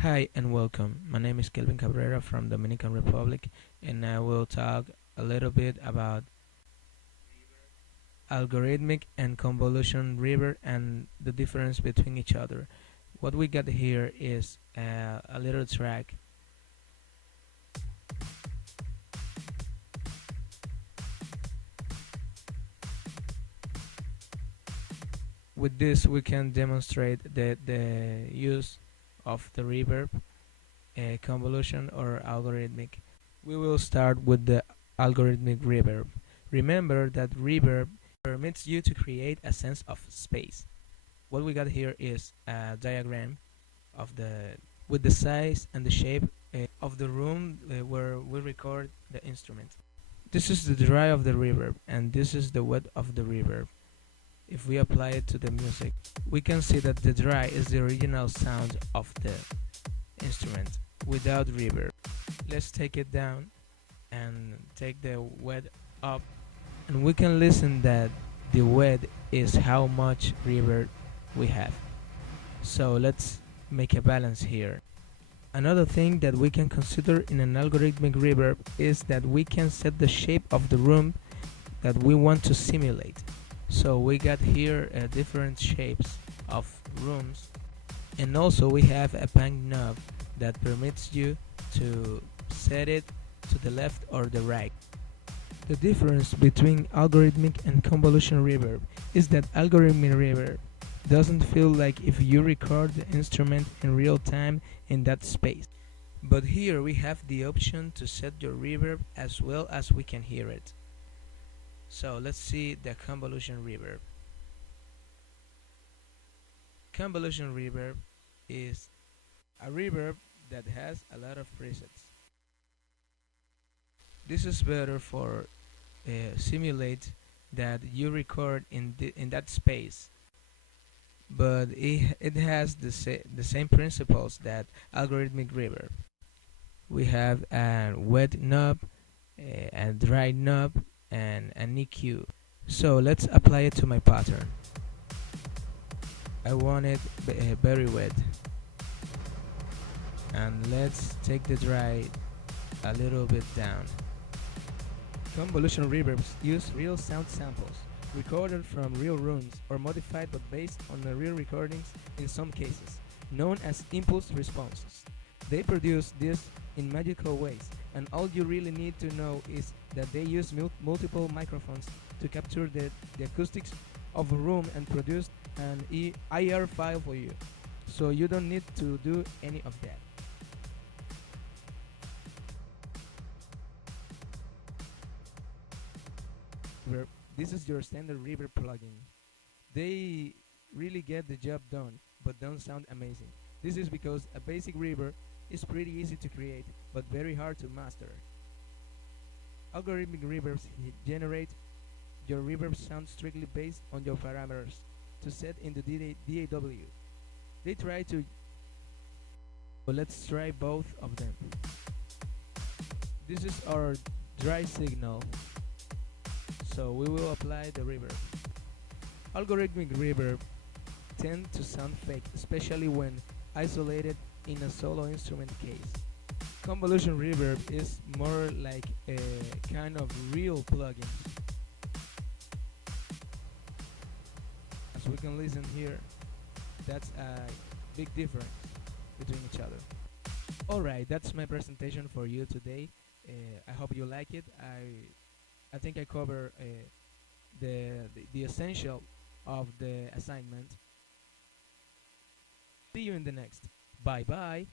Hi and welcome. My name is Kelvin Cabrera from Dominican Republic, and I will talk a little bit about algorithmic and convolution river and the difference between each other. What we got here is a little track. With this, we can demonstrate the use of the reverb, convolution, or algorithmic. We will start with the algorithmic reverb. Remember that reverb permits you to create a sense of space. What we got here is a diagram of the with the size and the shape of the room where we record the instrument. This is the dry of the reverb, and this is the wet of the reverb. If we apply it to the music, we can see that the dry is the original sound of the instrument without reverb. Let's take it down and take the wet up, and we can listen that the wet is how much reverb we have. So let's make a balance here. Another thing that we can consider in an algorithmic reverb is that we can set the shape of the room that we want to simulate. So we got here different shapes of rooms, and also we have a pan knob that permits you to set it to the left or the right. The difference between algorithmic and convolution reverb is that algorithmic reverb doesn't feel like if you record the instrument in real time in that space. But here we have the option to set your reverb as well as we can hear it. So let's see the convolution reverb. Convolution reverb is a reverb that has a lot of presets. This is better for simulate that you record in that space, but it has the same principles that algorithmic reverb. We have a wet knob, a dry knob, and an EQ. So let's apply it to my pattern. I want it very wet, and let's take the dry a little bit down. Convolution reverbs use real sound samples, recorded from real rooms or modified but based on the real recordings in some cases, known as impulse responses. They produce this in magical ways, and all you really need to know is that they use multiple microphones to capture the acoustics of a room and produce an IR file for you. So you don't need to do any of that. Reverb. This is your standard reverb plugin. They really get the job done, but don't sound amazing. This is because a basic reverb is pretty easy to create, but very hard to master. Algorithmic reverbs generate your reverb sound strictly based on your parameters to set in the DAW. They try to, but let's try both of them. This is our dry signal, so we will apply the reverb. Algorithmic reverb tend to sound fake, especially when isolated in a solo instrument case. Convolution reverb is more like a kind of real plugin. As we can listen here, that's a big difference between each other. Alright, that's my presentation for you today. I hope you like it. I think I cover the essential of the assignment. See you in the next. Bye bye.